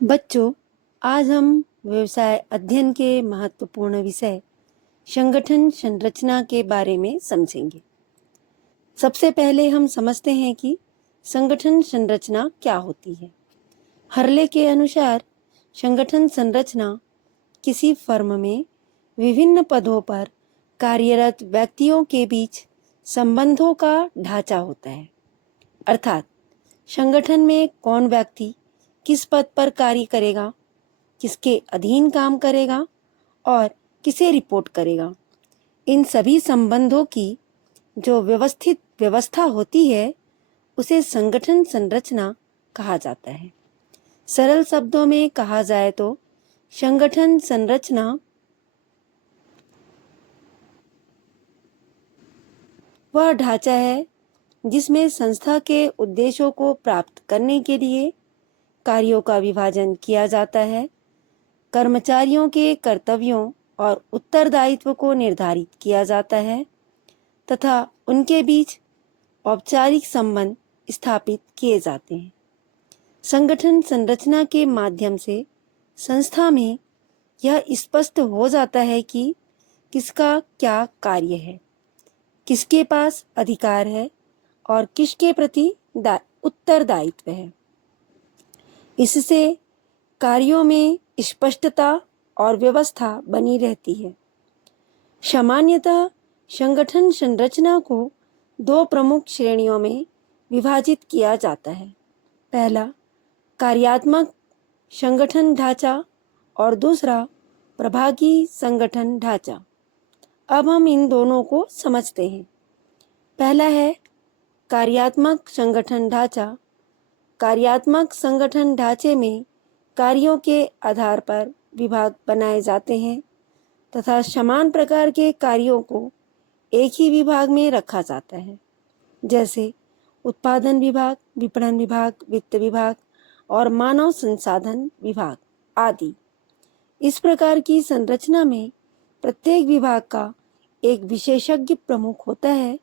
बच्चों, आज हम व्यवसाय अध्ययन के महत्वपूर्ण विषय संगठन संरचना के बारे में समझेंगे। सबसे पहले हम समझते हैं कि संगठन संरचना क्या होती है। हर्ले के अनुसार संगठन संरचना किसी फर्म में विभिन्न पदों पर कार्यरत व्यक्तियों के बीच संबंधों का ढांचा होता है। अर्थात संगठन में कौन व्यक्ति किस पद पर कार्य करेगा, किसके अधीन काम करेगा और किसे रिपोर्ट करेगा, इन सभी संबंधों की जो व्यवस्थित व्यवस्था होती है उसे संगठन संरचना कहा जाता है। सरल शब्दों में कहा जाए तो संगठन संरचना वह ढांचा है जिसमें संस्था के उद्देश्यों को प्राप्त करने के लिए कार्यों का विभाजन किया जाता है, कर्मचारियों के कर्तव्यों और उत्तरदायित्व को निर्धारित किया जाता है तथा उनके बीच औपचारिक संबंध स्थापित किए जाते हैं। संगठन संरचना के माध्यम से संस्था में यह स्पष्ट हो जाता है कि किसका क्या कार्य है, किसके पास अधिकार है और किसके प्रति उत्तरदायित्व है। इससे कार्यों में स्पष्टता और व्यवस्था बनी रहती है। सामान्यतः संगठन संरचना को दो प्रमुख श्रेणियों में विभाजित किया जाता है। पहला कार्यात्मक संगठन ढांचा और दूसरा प्रभागी संगठन ढांचा। अब हम इन दोनों को समझते हैं। पहला है कार्यात्मक संगठन ढांचा। कार्यात्मक संगठन ढांचे में कार्यों के आधार पर विभाग बनाए जाते हैं तथा समान प्रकार के कार्यों को एक ही विभाग में रखा जाता है, जैसे उत्पादन विभाग, विपणन विभाग, वित्त विभाग और मानव संसाधन विभाग आदि। इस प्रकार की संरचना में प्रत्येक विभाग का एक विशेषज्ञ प्रमुख होता है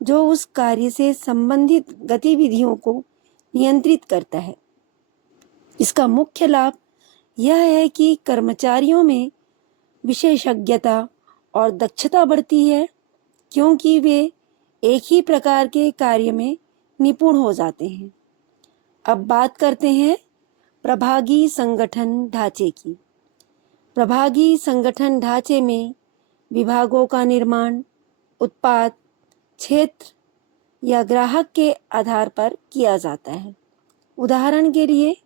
जो उस कार्य से संबंधित गतिविधियों को नियंत्रित करता है। इसका मुख्य लाभ यह है कि कर्मचारियों में विशेषज्ञता और दक्षता बढ़ती है क्योंकि वे एक ही प्रकार के कार्य में निपुण हो जाते हैं। अब बात करते हैं प्रभागी संगठन ढांचे की। प्रभागी संगठन ढांचे में विभागों का निर्माण उत्पाद, क्षेत्र या ग्राहक के आधार पर किया जाता है। उदाहरण के लिए,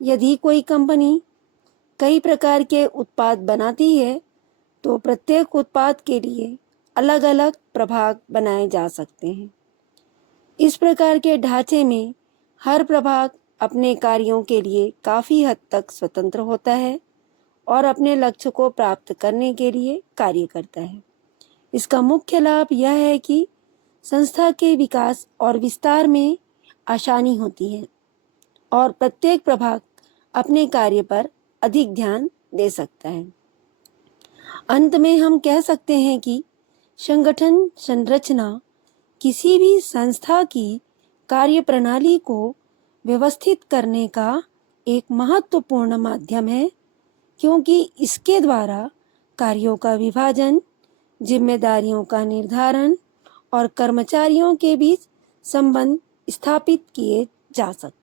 यदि कोई कंपनी कई प्रकार के उत्पाद बनाती है तो प्रत्येक उत्पाद के लिए अलग अलग प्रभाग बनाए जा सकते हैं। इस प्रकार के ढांचे में हर प्रभाग अपने कार्यों के लिए काफ़ी हद तक स्वतंत्र होता है और अपने लक्ष्य को प्राप्त करने के लिए कार्य करता है। इसका मुख्य लाभ यह है कि संस्था के विकास और विस्तार में आसानी होती है और प्रत्येक प्रभाग अपने कार्य पर अधिक ध्यान दे सकता है। अंत में हम कह सकते हैं कि संगठन संरचना किसी भी संस्था की कार्यप्रणाली को व्यवस्थित करने का एक महत्वपूर्ण माध्यम है क्योंकि इसके द्वारा कार्यों का विभाजन, जिम्मेदारियों का निर्धारण और कर्मचारियों के बीच संबंध स्थापित किए जा सकते हैं।